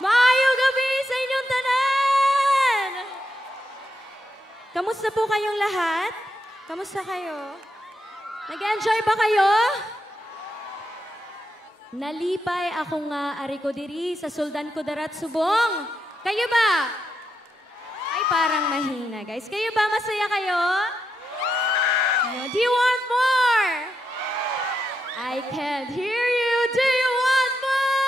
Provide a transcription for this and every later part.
Maayong gabi sa inyong tanan! Kamusta po kayong lahat? Kamusta kayo? Nag-enjoy ba kayo? Nalipay ako nga ari ko diri sa Suldan Kudarat Subong. Kayo ba? Ay, parang mahina, guys. Kayo ba? Masaya kayo? Do you want more? I can't hear you. Do you want more?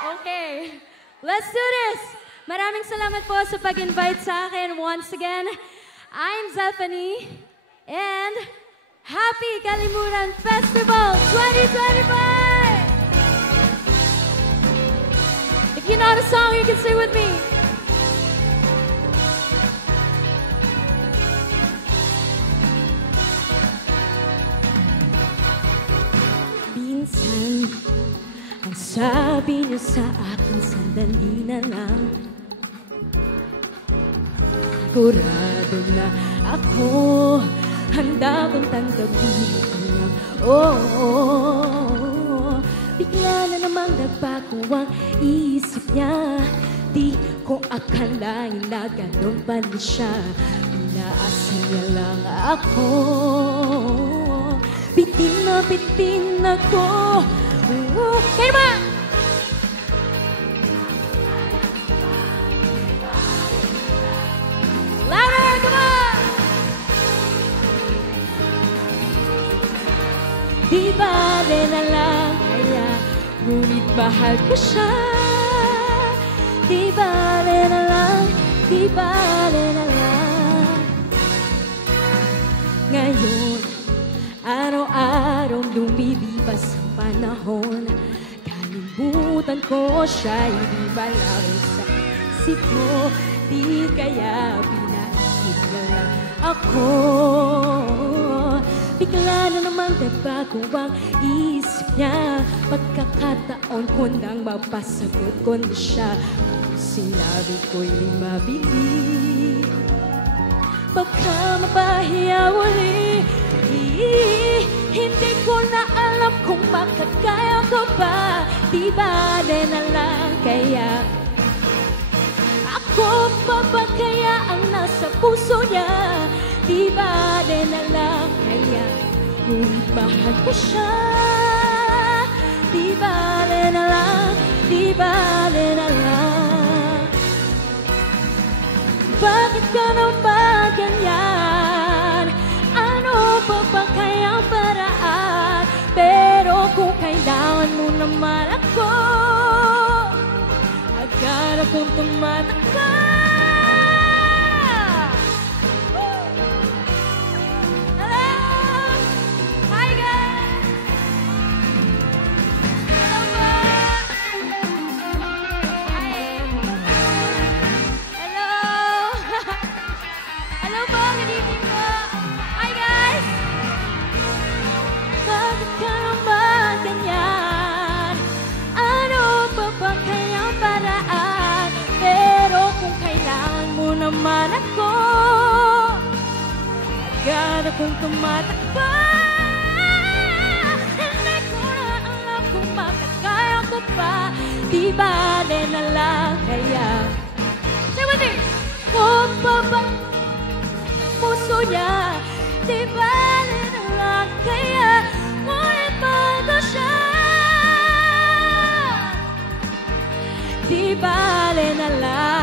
Okay, let's do this. Maraming salamat po sa pag-invite sa akin once again. I'm Zephanie, and Happy Kalimutan Festival 2025! If you know the song, you can sing with me. Minsan, ang sabi niyo sa akin, sandali na lang. Sigurado na ako, handa kong tanggapin lang. Bigla na namang nagbago ang isip niya. Di ko akalain na ganun pala siya. Inaasa niya lang ako. Bitin na ako. Kayo ba? Louder, come on! Di bale na lang kaya, ngunit mahal ko siya. Di bale na lang, di bale na lang. Ngayon, araw-araw lumilipas ang panahon. Kalimutan ko siya, hindi malaki sa isip ko. Di kaya pinaisip na lang ako. Bigla na naman nagbago ang isip niya. Pagkakataon ko nang mapasagot ko na siya. Sinabi ko'y mabili, baka mapahiya uli. Hindi ko na alam kung makakaya ko ba. Di bale na lang kaya, ako pa ba kaya ang nasa puso niya? Di bale na lang kaya, ngunit mahal ko siya. Di bale na lang, di bale na lang. Bakit ka naman ganyan? Ano pa ba kayang paraan? Pero kung kailangan mo naman ako, agad akong tumatakbo. Hello! Hi guys! Hello po! Hi! Hello! Hello po! Good evening po! Hi guys! Bakit ka naman ganyan? Ano pa ba kayang paraan? Pero kung kailangan mo naman ako, agad akong tumatakbo. Hindi ko na alam kung makakaya ko pa. Di bale na lang kaya, say with me! Kung pa ba puso niya? Di bale na lang kaya, ngunit mahal ko siya. Di bale na lang.